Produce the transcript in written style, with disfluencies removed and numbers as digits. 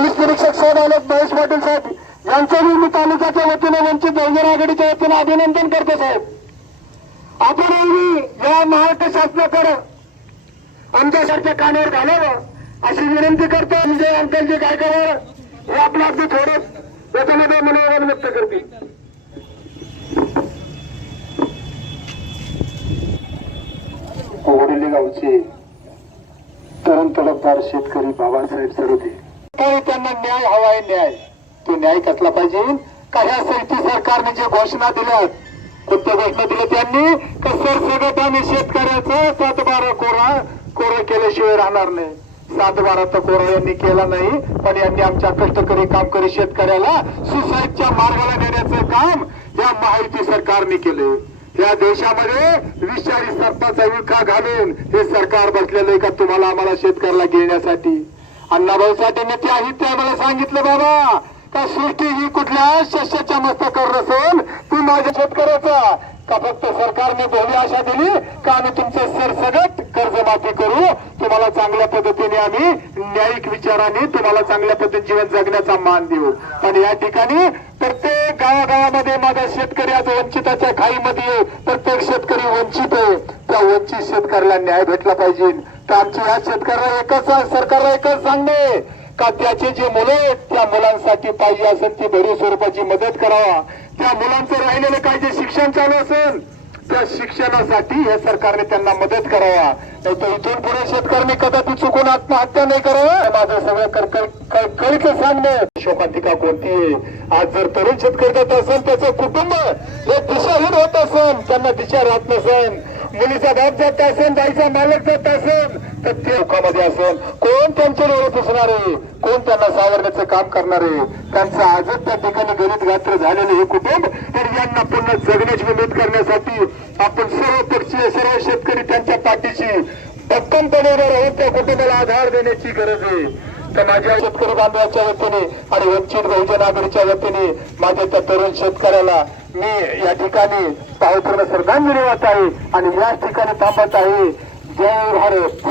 Police निरीक्षक साहेब आलेत महेश पाटील साहेब यांचंही मी तालुक्याच्या वतीने वंचित बहुजन आघाडीच्या वतीने अभिनंदन करतो साहेब. आपणही या महाराष्ट्र शासनाकडे आमच्यासारख्या कानावर घालावं अशी विनंती करतो. विजय अंकलजी गायकवाड हे आपलं अगदी थोडं त्याच्यामध्ये मनोरंजन व्यक्त करतील. कोवडली गावचे तरुण तडफदार शेतकरी बाबासाहेब सरोदे त्यांना न्याय हवा आहे. न्याय तो न्याय कसला पाहिजे का? ह्या सैती सरकारने जे घोषणा दिल्या कोणत्या घोषणा दिल्या त्यांनी का सरसगट आम्ही शेतकऱ्याचं 7-12 कोरा केल्याशिवाय राहणार नाही. 7-12 तर कोरा यांनी केला नाही पण यांनी आमच्या कष्टकरी कामकरी शेतकऱ्याला सुसाईडच्या मार्गाला नेण्याचं काम या महायुती सरकारने केले. या देशामध्ये विषारी सर्पाचा विळखा घालून हे सरकार बसलेलं आहे का तुम्हाला आम्हाला शेतकऱ्याला घेण्यासाठी. अण्णाभाऊ साठे नेते आहेत ते आम्हाला सांगितलं बाबा का सृष्टी ही कुठल्या शस्याच्या मस्तकावर नसेल ती माझ्या शेतकऱ्याचा का फक्त सरकारने भोवी आशा दिली का आम्ही तुमचं सरसगट कर्जमाफी करू तुम्हाला चांगल्या पद्धतीने आम्ही न्यायिक विचाराने तुम्हाला चांगल्या पद्धतीने जीवन जगण्याचा मान देऊ. पण या ठिकाणी प्रत्येक गावागावामध्ये माझा शेतकरी आज वंचिताच्या खाईमध्ये प्रत्येक शेतकरी वंचित आहे. त्या वंचित शेतकऱ्याला न्याय भेटला पाहिजे. तर आमची या शेतकऱ्याला एकच सरकारला एकच सांगणे का त्याचे जे मुलं आहेत त्या मुलांसाठी पाहिजे असेल ती भरीव स्वरूपाची मदत करावा. त्या मुलांचं राहिलेलं काय जे शिक्षण चालू असेल त्या शिक्षणासाठी या सरकारने त्यांना मदत करावा. नाही तर इथून पुढे शेतकऱ्यांनी कदाचित चुकून आत्महत्या नाही करावं. माझं सगळं कळीचं सांगणं शोकांतिका कोणती आहे. आज जर तरुण शेतकरी जात असेल त्याचं कुटुंब हे दिशाहीन होत असेल त्यांना दिशा राहत नसेल. मुलीचा बाप जात असेल बाईचा मालक जात असेल तर ते दुःखामध्ये असेल कोण त्यांचे डोळे पुसणार आहे कोण त्यांना सावरण्याचं काम करणार आहे. त्यांचं आजच त्या ठिकाणी गणित गात्र झालेलं हे कुटुंब तर यांना पुन्हा जगण्याची मदत करण्यासाठी आपण सर्व पक्षीय सर्व शेतकरी त्यांच्या पाठीशी भक्कमपणे राहून त्या कुटुंबाला आधार देण्याची गरज आहे. तर माझ्या शेतकरी बांधवाच्या वतीने आणि वंचित बहुजन आघाडीच्या वतीने माझ्या त्या तरुण शेतकऱ्याला मी या ठिकाणी भावपूर्ण श्रद्धांजली वाहत आहे आणि याच ठिकाणी थांबत आहे. जय भारत.